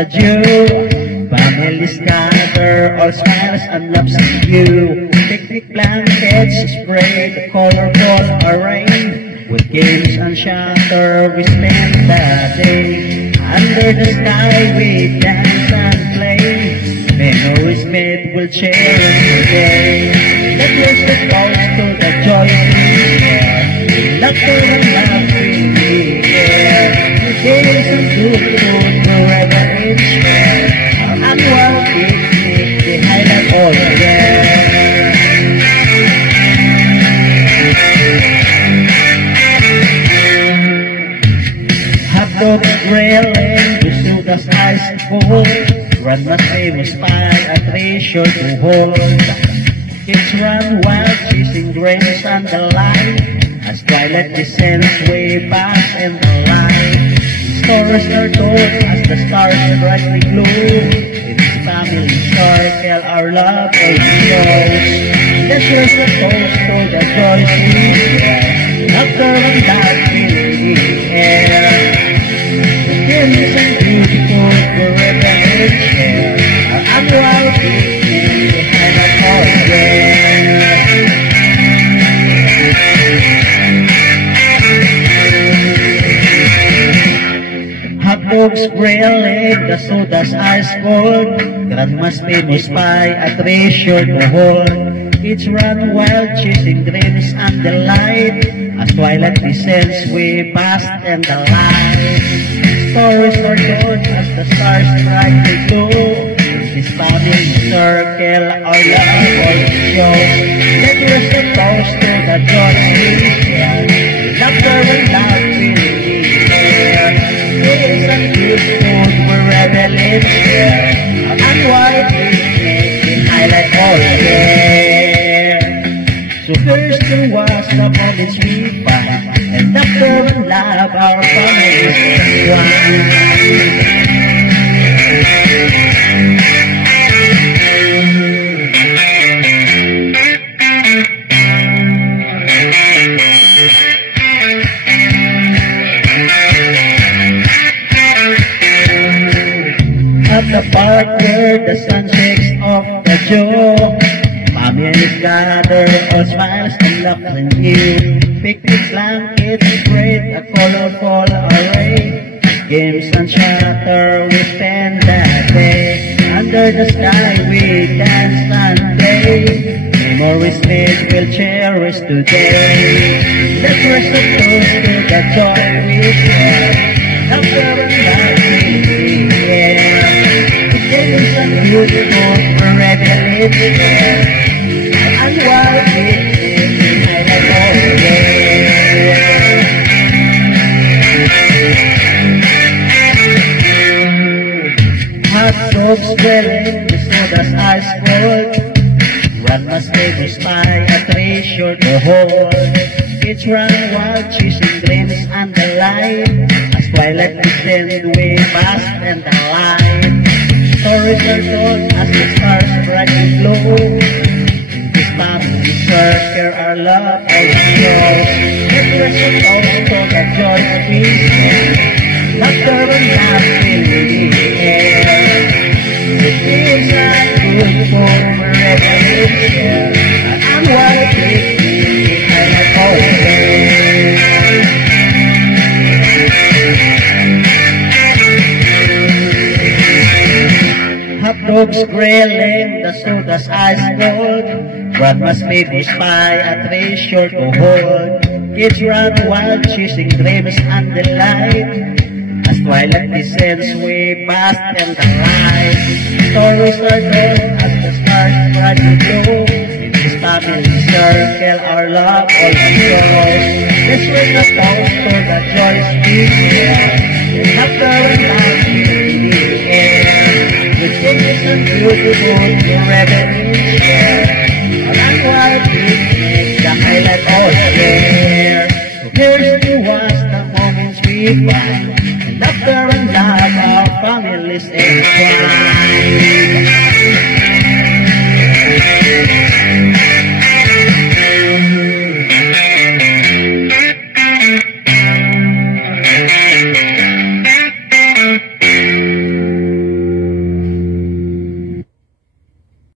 the Jew. Families gather, all smiles and loves in view. Picnic blankets spread, the colorful array. With games and chatter, we spend the day. Under the sky, we dance and play. Memories made will cherish today. Let yourself pulse to the joy we share. Laughter and love in the air. Days and good food forever in share. Our annual picnic, the highlight all year. Hot dogs grilling, the soda's ice cold. Grandma's famous pie, a treasure to hold. Kids run wild, chasing dreams and the light. As twilight descends, way past in the light. Stories are told as the stars brightly glow. In this family circle, our love enjoys. Let's raise the toast for the joys we share. Laughter and love in the air. The games and beautiful forever in share. Our annual picnic, the highlight all year. Hot dogs grilling, the soda's ice cold. Grandma's famous pie, a treasure to hold. Kids run wild, chasing dreams and delight. As twilight descends, way past and the light. Stories are told as the stars brightly glow. This family circle, our love all shows. Let yourself toast to the joy we share. Laughter and love in the air. Days and good food wherever lives share. Our annual picnic, the highlight all year. So first to was the moments we find, and after and love our family is one. At the park where the sun shakes off the jaw, families gather, all smiles and laughs and you. Picnic blankets spread, a colorful array. Games and chatter, we spend the day. Under the sky we dance and play. Memories made we'll cherish today. Let's raise a toast to the joy we share. Laughter and love in the air. Games and beautiful forever live there. And while it I like all day. Hot dogs grilling, the soda's ice cold. Grandma's famous pie, a treasure to hold. Kids run wild, chasing dreams and the light. As twilight descends, way past and the light. Stories are told as the stars brightly glow. In this family circle, our love always shows. Let yourself also the joy we share. Laughter and love in the air. The days are good for forever in share. Our annual picnic, I like all day. Hot dogs grilling, the soda's ice cold. Grandma's famous pie, a treasure to hold. Kids run wild, chasing dreams and delight. As twilight descends, way past and the light. Stories are told as the stars brightly glow. In this family circle, our love always shows. Let's raise a toast for the joys we share. Laughter and love in the air. The things and beautiful forever in share. Our annual picnic, the highlight all year. So here's to us the moments we find. Laughter and love, our families enjoy.